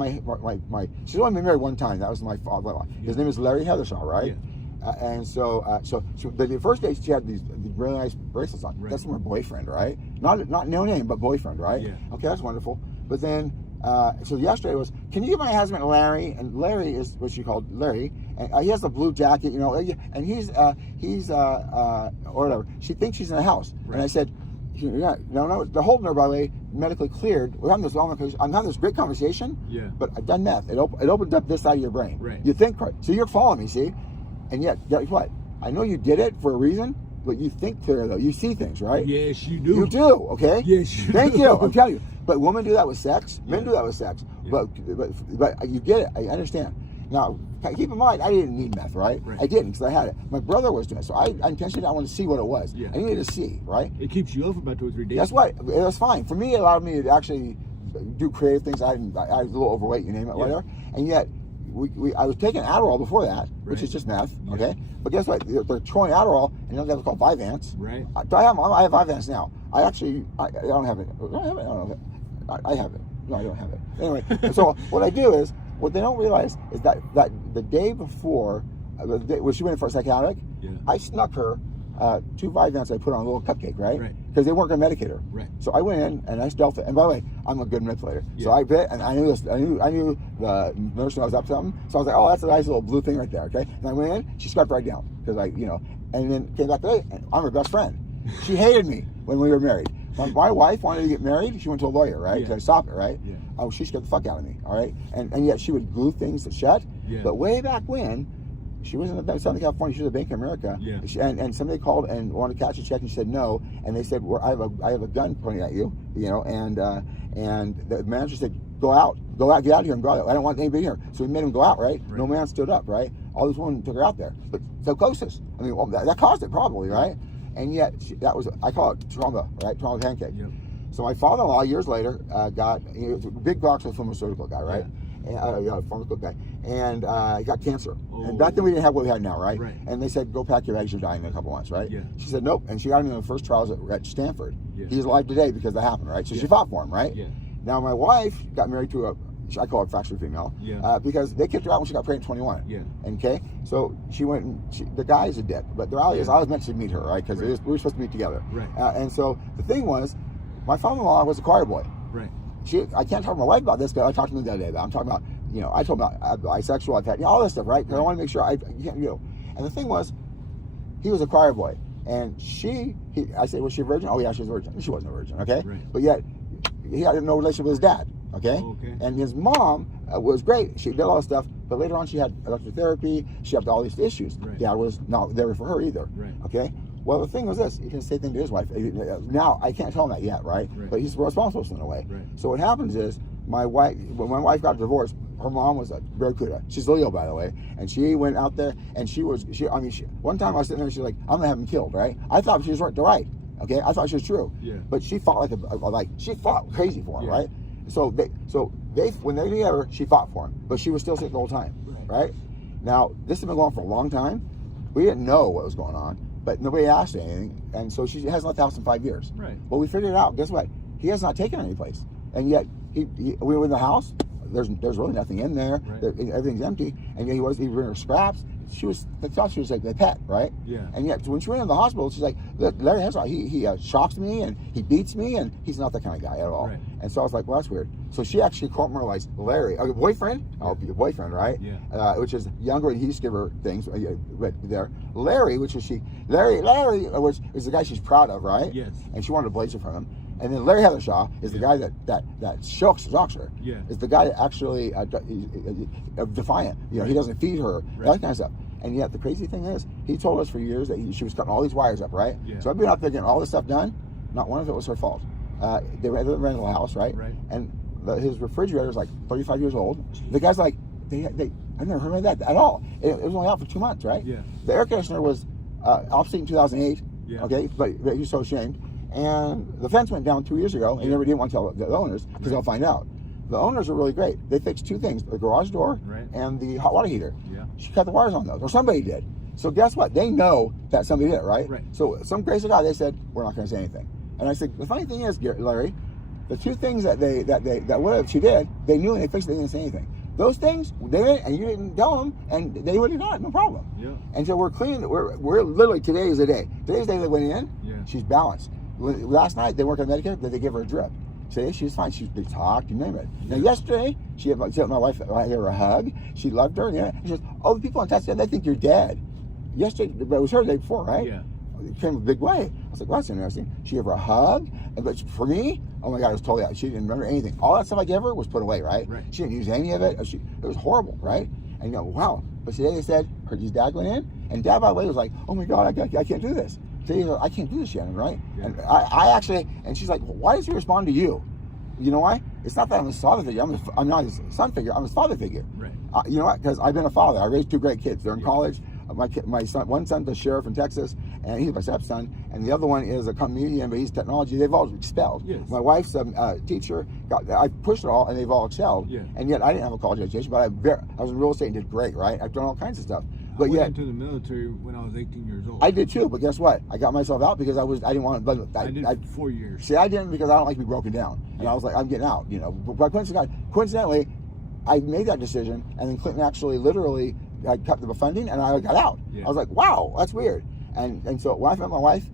she's only been married one time. That was my father. His name is Larry Heathershaw, right? Yeah. And so the first day she had these really nice bracelets on. Right. That's from her boyfriend, right? Not no name, but boyfriend, right? Yeah. Okay, that's wonderful. But then, so yesterday was, can you give my husband Larry? And Larry is what she called Larry. And he has a blue jacket, and he's or whatever. She thinks she's in a house. Right. And I said, yeah, no, they're holding her, by the way, medically cleared. I'm having this great conversation. Yeah. But I've done meth. It opened up this side of your brain. Right. You think, so you're following me, see? And yet, guess what? I know you did it for a reason, but you think clear, though. You see things, right? Yes, you do. You do, okay? Yes, you do. Thank you. I'm telling you. But women do that with sex. Men do that with sex. Yeah. But you get it. I understand. Now, keep in mind, I didn't need meth, right? I didn't, because I had it. My brother was doing it, so I intentionally I wanted to see what it was. Yeah. I needed to see, right? It keeps you up for about 2 or 3 days. That's what. It was fine. For me, it allowed me to actually do creative things. I was a little overweight, you name it, whatever. And yet, I was taking Adderall before that, which is just meth, okay? But guess what? They're throwing Adderall, and then they're called Vyvanse. Right. I have Vyvanse now. I don't have it. I have it. No, I don't have it. Anyway, so what I do is, what they don't realize is that the day before, when she went in for a psychotic, I snuck her 2 Vyvanse I put on a little cupcake, right? Because they weren't going to medicate her. Right. So I went in and I stealthed it. And by the way, I'm a good manipulator. Yeah. So I bit, and I knew the nurse knew I was up to something. So I was like, oh, that's a nice little blue thing right there, okay? And I went in, she stepped right down because and then came back today, and I'm her best friend. She hated me when we were married. My wife wanted to get married. She went to a lawyer, right? To stop it, right? Yeah. Oh, she scared the fuck out of me, all right? And yet she would glue things shut. Yeah. But way back when, she was in Southern California. She was at Bank of America. Yeah. And somebody called and wanted to cash a check, and she said no. And they said, I have a gun pointing at you, and the manager said, get out of here and go out. I don't want anybody here. So we made him go out, right? No man stood up, right? All these women took her out there. But psychosis. I mean, that caused it probably, right? And yet, I call it trauma, right? Trauma pancake. Yep. So my father-in-law, years later, got, he was a big boxer, pharmaceutical guy, right? Yeah. Pharmaceutical guy. And he got cancer. Oh. And back then we didn't have what we have now, right? And they said, go pack your bags, you're dying in a couple months, right? Yeah. She said, nope. And she got him in the first trials at Stanford. Yeah. He's alive today because that happened, right? So she fought for him, right? Yeah. Now my wife got married to I call her fractured female, because they kicked her out when she got pregnant at 21. Yeah. Okay? So she went and the guy is a dick, but the reality is I was meant to meet her, right? Because we were supposed to meet together. Right. And so the thing was, my father-in-law was a choir boy. Right. I can't talk to my wife about this because I talked to him the other day. I'm talking about, I told him about bisexual, I've had all this stuff, right? Because I want to make sure And the thing was, he was a choir boy. And I said, was she a virgin? Oh yeah, she was a virgin. She wasn't a virgin, okay? Right. But yet, he had no relationship with his dad. Okay? And his mom was great. She did a lot of stuff, but later on she had electrotherapy. She had all these issues. Right. Dad was not there for her either. Right. Okay? Well, the thing was this. He can say things to his wife. Now, I can't tell him that yet, right? But he's responsible in a way. Right. So what happens is, when my wife got divorced, her mom was a barracuda. She's Leo, by the way. And she went out there, and one time I was sitting there, she's like, I'm going to have him killed, right? I thought she was right. Okay? I thought she was true. Yeah. But she fought she fought crazy for him, right? So when they together, she fought for him, but she was still sick the whole time, right? Now, this has been going on for a long time. We didn't know what was going on, but nobody asked anything, and so she hasn't left the house in 5 years. Right. But we figured it out. Guess what? He has not taken any place, and yet we were in the house. There's really nothing in there. Right. Everything's empty, and yet he bring her scraps. they thought she was like a pet, right? Yeah. And yet when she went in the hospital, she's like, look, Larry Henshaw, he shocks me and he beats me, and he's not that kind of guy at all. Right. And so I was like, well, that's weird. So she actually court-martialized Larry, a boyfriend, your boyfriend, right? Yeah. Which is younger, and he used to give her things there. Larry, which is Larry, which is the guy she's proud of, right? Yes. And she wanted a blazer from him. And then Larry Heathershaw is the guy that shocks her. Yeah. Is the guy that actually defiant. You know, he doesn't feed her, that kind of stuff. And yet the crazy thing is, he told us for years that she was cutting all these wires up, right? Yeah. So I've been out there getting all this stuff done. Not one of it was her fault. They were at the rental house, right? Right. And his refrigerator is like 35 years old. The guy's like, I've never heard of that at all. It was only out for 2 months, right? Yeah. The air conditioner was obsolete in 2008. Yeah. Okay, but he's so ashamed. And the fence went down 2 years ago, and he never didn't want to tell the owners because they'll find out. The owners are really great. They fixed 2 things: the garage door and the hot water heater. Yeah. She cut the wires on those, or somebody did. So guess what? They know that somebody did it, right? Right. So some crazy guy, they said, we're not going to say anything. And I said, the funny thing is, Larry, the 2 things that she did, they knew and they fixed it. They didn't say anything. Those things they didn't, and you didn't tell them, and they would have done it, no problem. Yeah. And so we're clean. We're literally, today is the day. Today's the day they went in. Yeah. She's balanced. Last night they weren't on Medicare, but they gave her a drip. Today she was fine. They talked, you name it. Now yesterday she had my wife. I gave her a hug. She loved her. And she says, "Oh, the people on test they think you're dead." Yesterday, but it was her the day before, right? Yeah. It came a big way. I was like, well, that's interesting. She gave her a hug, but for me, oh my God, it was totally out. She didn't remember anything. All that stuff I gave her was put away, right? Right. She didn't use any of it. It was horrible, right? And you go, wow. But today they said his dad went in, and Dad, by the way, was like, oh my God, I can't do this. Today, I can't do this, Shannon, right? Yeah. And I actually, and she's like, well, why does he respond to you? You know why? It's not that I'm his father figure. I'm not his son figure. I'm his father figure. Right. You know what? Because I've been a father. I raised 2 great kids. They're in college. My son, one son's a sheriff in Texas, and he's my stepson, and the other one is a comedian, but he's technology. They've all excelled. Yes. My wife's a teacher. I pushed it all, and they've all excelled. Yeah. And yet I didn't have a college education, but I was in real estate and did great, right? I've done all kinds of stuff. But I went yet, into the military when I was 18 years old. I did too, but guess what? I got myself out because I didn't want to. I did 4 years. See, I didn't because I don't like to be broken down, and I was like, I'm getting out, you know. But coincidentally, I made that decision, and then Clinton actually, literally, cut the funding, and I got out. Yeah. I was like, wow, that's weird. And so when I met my wife,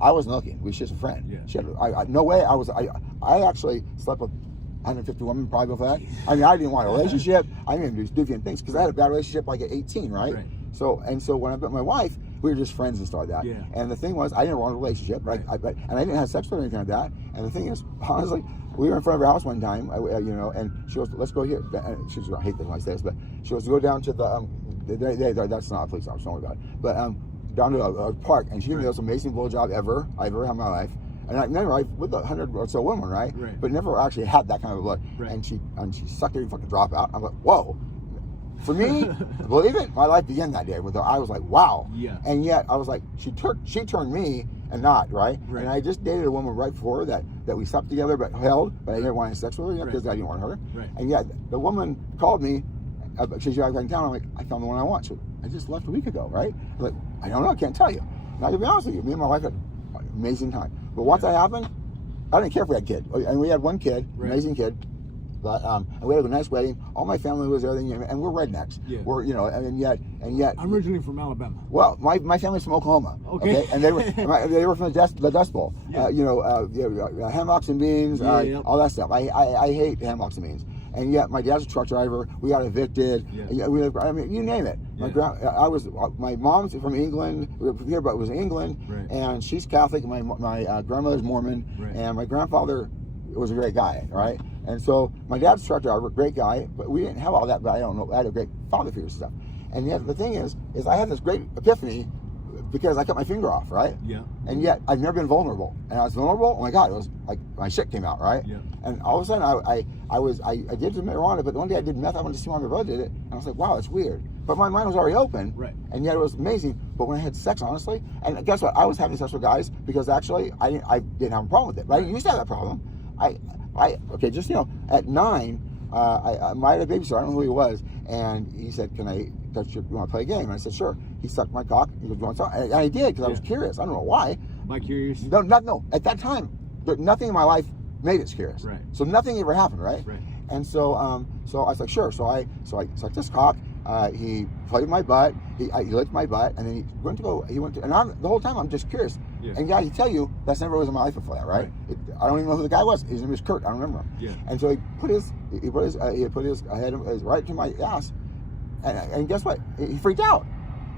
I wasn't looking. We was just a friend. Yeah. She had, no way. I actually slept with 150 women probably before that. I mean, I didn't want a relationship. I didn't even do different things because I had a bad relationship like at 18, right? So when I met my wife, we were just friends and stuff like that. Yeah. And the thing was, I didn't want a relationship, right? And I didn't have sex with her or anything like that. And the thing is, honestly, we were in front of her house one time, you know, and she goes, "Let's go here." And she was, I hate this when I say this, but she goes to go down to the that's not a police officer, don't worry about it. But down to a park, and she gave me the most amazing blowjob I've ever had in my life. And I remember with 100 or so women, right? But never actually had that kind of look. And she sucked every fucking drop out. I'm like, whoa. For me, believe it, my life began that day with her. I was like, wow. Yeah. And yet I was like, she turned me and not, right? And I just dated a woman right before that we slept together but held, but I didn't want to have sex with her because I didn't want her. And yet the woman called me. She's back in town. I'm like, I found the one I want. So I just left a week ago, right? I'm like, I don't know, I can't tell you. Now to be honest with you, me and my wife had an amazing time. But once that happened, I didn't care if we had a kid. And we had one kid, amazing kid. But and we had a nice wedding. All my family was there, and we're rednecks. Yeah. We're, you know, and yet. I'm originally from Alabama. Well, my family's from Oklahoma. Okay. And they were from the Dust Bowl. Yeah. You know, hammocks and beans, all that stuff. I hate hammocks and beans. And yet, my dad's a truck driver. We got evicted. Yeah. I mean, you name it. My mom's from England. Here, but it was England, and she's Catholic. My grandmother's Mormon, and my grandfather was a great guy, right? And so my dad's a truck driver, great guy, but we didn't have all that. But I don't know. I had a great father figure stuff. And yet, the thing is I had this great epiphany because I cut my finger off, right? Yeah. And yet I've never been vulnerable, and I was vulnerable. Oh my God, it was like my shit came out, right? Yeah. And all of a sudden I did some marijuana, but one day I did meth. I wanted to see why my brother did it, and I was like, wow, that's weird. But my mind was already open, and yet it was amazing. But when I had sex, honestly, and guess what? I was having sex with guys because actually I didn't have a problem with it. But I used to have that problem. Okay, just, you know, at 9, I might have a babysitter. I don't know who he was, and he said, "Can I touch you? You want to play a game?" And I said, "Sure." He sucked my cock. He goes, "You want to?" And I did because I was curious. I don't know why. Am I curious? No. At that time, nothing in my life made us curious. Right. So nothing ever happened, right? Right. And so I was like, "Sure." So I sucked this cock, He played my butt. He licked my butt, and then he went to go. And the whole time I'm just curious. Yeah. And I can tell you that's never was in my life before that, right? I don't even know who the guy was. His name was Kurt. I don't remember him. Yeah. And so he put his head right to my ass, and guess what? He freaked out.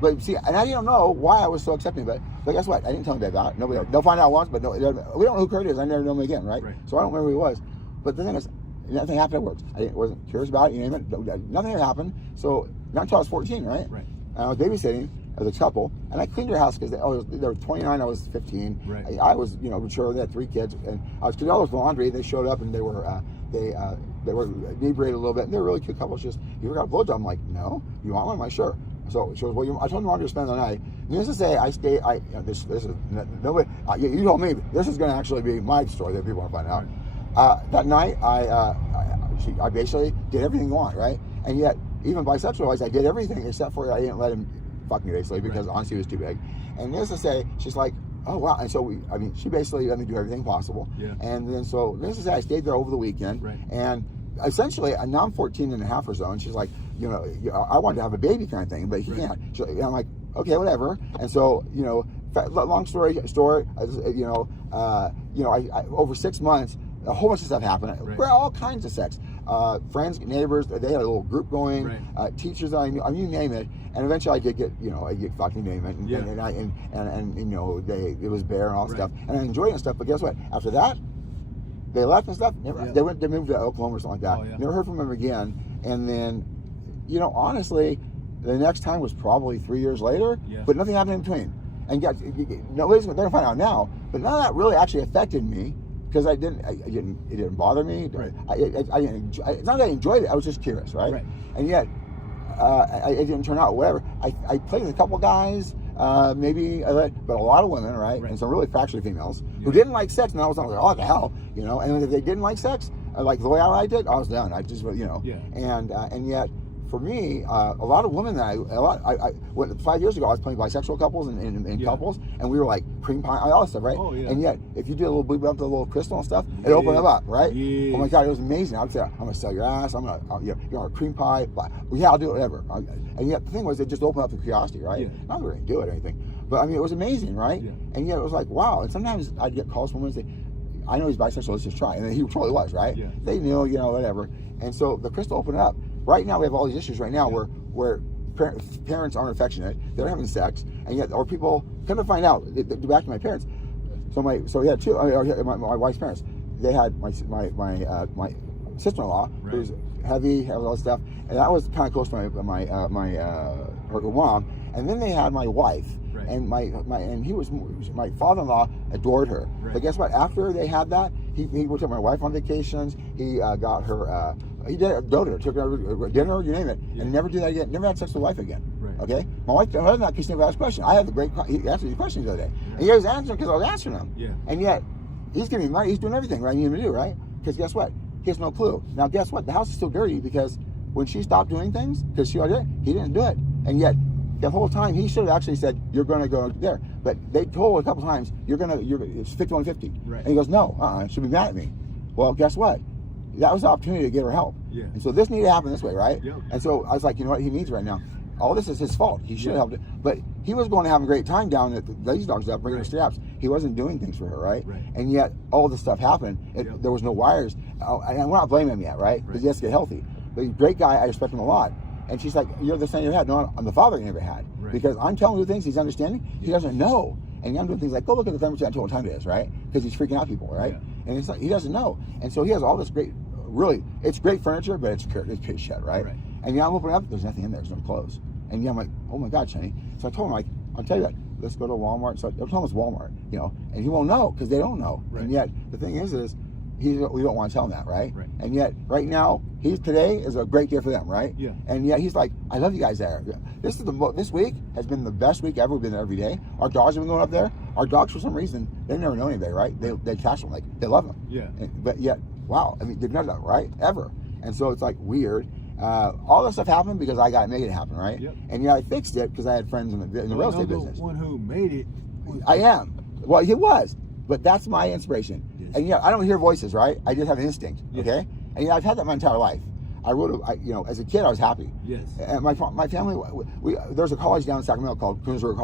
But see, and I didn't know why I was so accepting, but guess what? I didn't tell anybody about it. Nobody. They'll find out once, but no, we don't know who Kurt is. I never know him again, right? So I don't remember who he was. But the thing is, nothing happened at work. I wasn't curious about it. You name it. Nothing had happened. So not until I was 14, right? And I was babysitting as a couple, and I cleaned their house because they were 29. I was 15. I was mature. They had 3 kids, and I was doing all this laundry. They showed up, and they were inebriated a little bit, and they were a really cute couple. She goes, "You ever got a blowjob?" I'm like, "No." "You want one?" I'm like, "Sure." So she goes, "Well, I told them I wanted to spend the night." Needless to say, this is nobody. You told me this is going to actually be my story that people want to find out. That night, I basically did everything you want, right? And yet, even bisexual-wise, I did everything except for I didn't let him fuck me basically because honestly, he was too big. And needless to say, she's like, "Oh wow!" And so she basically let me do everything possible. And then so needless to say, I stayed there over the weekend, and essentially, now I'm 14 and a half or so, and she's like, I wanted to have a baby kind of thing, but he can't. And I'm like, okay, whatever. And so, long story, over 6 months, a whole bunch of stuff happened. All kinds of sex. Friends, neighbors, they had a little group going. Teachers, I mean, you name it. And eventually, I did get, I get fucking name it, it was bare and all that stuff, and I enjoyed it and stuff. But guess what? After that, they left and stuff. They moved to Oklahoma or something like that. Never heard from them again. And then, honestly, the next time was probably 3 years later. But nothing happened in between. And nobody's they're gonna find out now. But none of that really actually affected me because it didn't bother me. It's not that I enjoyed it. I was just curious, right? And yet, it didn't turn out whatever. I played with a couple guys. Maybe, but a lot of women, right? And some really fractured females who didn't like sex, and I was like, "Oh, what the hell," And if they didn't like sex, like the way I liked it, I was done. I just, and yet, for me, a lot of women that 5 years ago, I was playing bisexual couples and couples, and we were like cream pie, all that stuff, right? And yet, if you did a little boob bump, a little crystal and stuff, it opened them up, right? Oh my God, it was amazing. I would say, "I'm gonna sell your ass. I'm gonna cream pie. I'll do it, whatever." And yet, the thing was, it just opened up the curiosity, right? Not that we're gonna do it or anything, but I mean, it was amazing, right? And yet, it was like, wow. And sometimes I'd get calls from women and say, "I know he's bisexual. Let's just try." And then he totally was, right? They knew, whatever. And so the crystal opened up. Right now, we have all these issues right now where parents aren't affectionate, they're having sex, and yet, or people come to find out. Back to my parents. So we had two. My wife's parents. They had my sister-in-law, who was heavy, had all that stuff, and that was kind of close to her mom. And then they had my wife, and my father-in-law adored her. But guess what? After they had that, he took my wife on vacations. He got her. He doted her, took her to dinner, you name it, and never did that again. Never had sex with wife again. Okay, my wife doesn't know because she never asked questions. I had he answered these questions the other day, and he was answering because I was answering them. And yet, he's giving me money. He's doing everything right. I need him to do right because guess what? He has no clue. Now, guess what? The house is still dirty because when she stopped doing things, because she already did, he didn't do it, and yet. The whole time he should have actually said, "You're going to go there," but they told him a couple times, it's 51-50, and he goes, "No, she'll be mad at me." Well, guess what? That was the opportunity to get her help, and so this needed to happen this way, right? And so I was like, you know what he needs right now? All this is his fault. He should have helped it, but he was going to have a great time down at the Lazy Dog stuff, bringing her straps. He wasn't doing things for her, right? And yet all this stuff happened. There was no wires, and we're not blaming him yet, right? Because he has to get healthy. But he's a great guy. I respect him a lot. And she's like, "You're the son you had." No, I'm the father you never had. Because I'm telling him things he's understanding. He doesn't know. And I'm doing things like, go look at the thermostat and tell what time it is, right? Because he's freaking out people, right? And it's like, he doesn't know. And so he has all this great, really, it's great furniture, but it's pitch shit, right? And I'm opening up, there's nothing in there, there's no clothes. And I'm like, oh my God, Shani. So I told him, like, I'll tell you what, let's go to Walmart. So I told him it's Walmart, and he won't know because they don't know. And yet, the thing is we don't want to tell him that, right? And yet, right now, today is a great day for them, right? And yet, he's like, "I love you guys there." This week has been the best week ever. We've been there every day. Our dogs have been going up there. Our dogs, for some reason, they never know anybody, right? They catch them, like, they love them. But yet, wow, I mean, they've never done it, right? Ever. And so it's like weird. All this stuff happened because I got to make it happen, right? And I fixed it because I had friends in the real estate business. The one who made it. I am. Well, he was. But that's my inspiration. And I don't hear voices, right? I just have an instinct, okay? And I've had that my entire life. I would have, you know, as a kid, I was happy. Yes. And my family, there's a college down in Sacramento called Coonsboro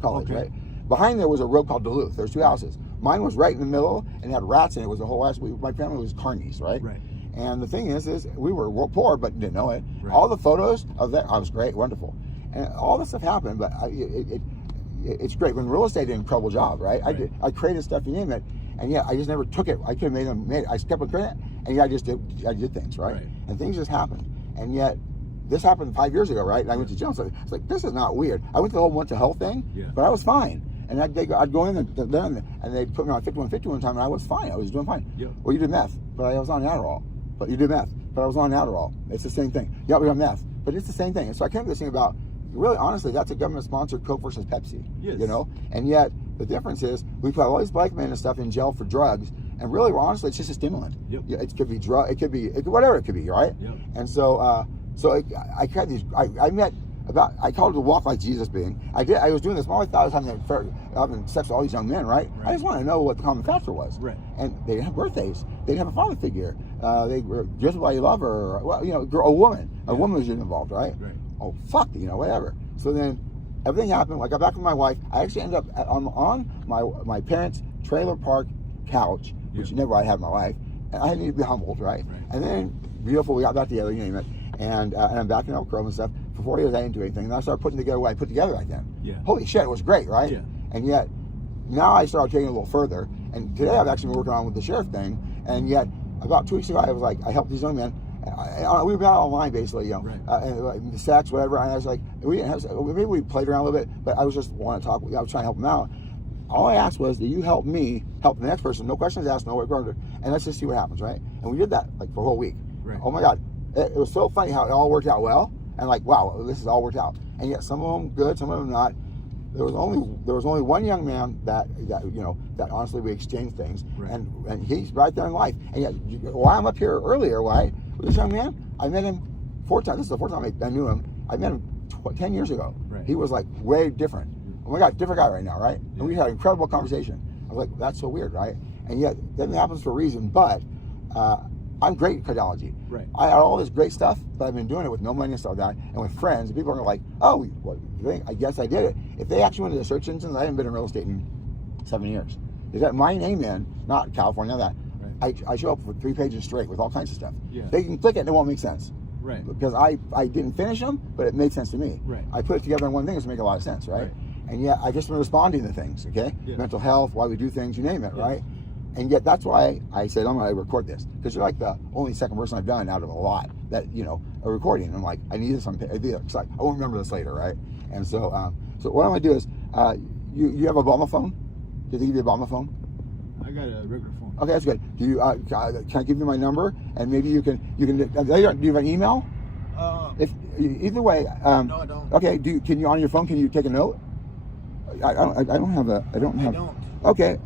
College, Okay. right? Behind there was a road called Duluth. There's 2 houses. Mine was right in the middle and had rats in it. It was a whole house. My family was carnies, right? Right. And the thing is we were poor, but didn't know it. Right. All the photos of that, I was great, wonderful. And all this stuff happened, but it's great. When real estate did an incredible job, right? Right. I created stuff, you name it, and yeah, I just never took it. I could have made it. I kept on creating it, and yeah, I did things, right? And things just happened. And yet, this happened 5 years ago, right? And I went to jail. So it's like, this is not weird. I went to the whole mental health thing, but I was fine. And I'd go in and they'd put me on 5150 one time, and I was fine. I was doing fine. Yep. Well, you did meth, but I was on Adderall. But you did meth, but I was on Adderall. It's the same thing. Yeah, we got meth, but it's the same thing. And so I came to this thing about, really, honestly, that's a government-sponsored Coke versus Pepsi. Yes. You know? And yet, the difference is, we put all these black men and stuff in jail for drugs, and really, honestly, it's just a stimulant. Yep. Yeah, it could be drug, whatever it could be, right? Yep. And so, I had these, I called it the walk like Jesus being. I was doing this, all I thought I was having sex with all these young men, right? I just wanted to know what the common factor was. Right. And they didn't have birthdays. They didn't have a father figure. They were just like a lover, or, well, you know, a woman. A woman was involved, right? Right. Oh, fuck, you know, whatever. So then everything happened. I got back with my wife. I actually ended up on my parents' trailer park couch, which never I had in my life. And I needed to be humbled, right? And then, beautiful, we got back together, you name it. And I'm back in Elk Grove and stuff. For 4 years, I didn't do anything. And I started putting together what I put together back then. Yeah. Holy shit, it was great, right? Yeah. And yet, now I started taking it a little further. And today I've actually been working on with the sheriff thing. And yet, about 2 weeks ago, I was like, I helped these young men. We were out online, basically, you know, and the sex, whatever. And I was like, maybe we played around a little bit, but I was just want to talk. I was trying to help them out. All I asked was, do you help me help the next person? No questions asked, no way further. And let's just see what happens, right? And we did that like for a whole week. Right. Oh my God. It was so funny how it all worked out well. And like, wow, this has all worked out. And yet some of them good, some of them not. There was only one young man that you know, that honestly we exchanged things, and he's right there in life. And yet, why I'm up here earlier? Why with this young man? I met him 4 times. This is the 4th time I knew him. I met him 10 years ago. Right. He was like way different. Oh my God, different guy right now, right? And we had an incredible conversation. I was like, that's so weird, right? And yet, that happens for a reason. But I'm great at cardiology. Right. I had all this great stuff, but I've been doing it with no money and stuff like that, and with friends. And people are like, "Oh, what, you think? I guess I did it." If they actually went to the search engines, I haven't been in real estate in 7 years. Is that my name in? Not California, none of that. Right. I show up for 3 pages straight with all kinds of stuff. Yeah. They can click it, and it won't make sense. Right. Because I didn't finish them, but it made sense to me. Right. I put it together in one thing to make a lot of sense, right? And yet I just been responding to things. Okay. Yeah. Mental health, why we do things, you name it, right? And yet that's why I said, I'm going to record this. Because you're like the only second person I've done out of a lot that, you know, a recording. And I'm like, I need this on paper. I won't remember this later, right? And so so what I'm going to do is, you have a Obama phone? Did they give you a Obama phone? I got a regular phone. Okay, that's good. Do you, can I give you my number? And maybe you can do you have an email? Either way. No, I don't. Okay, can you, on your phone, can you take a note? I don't have. I don't. Okay.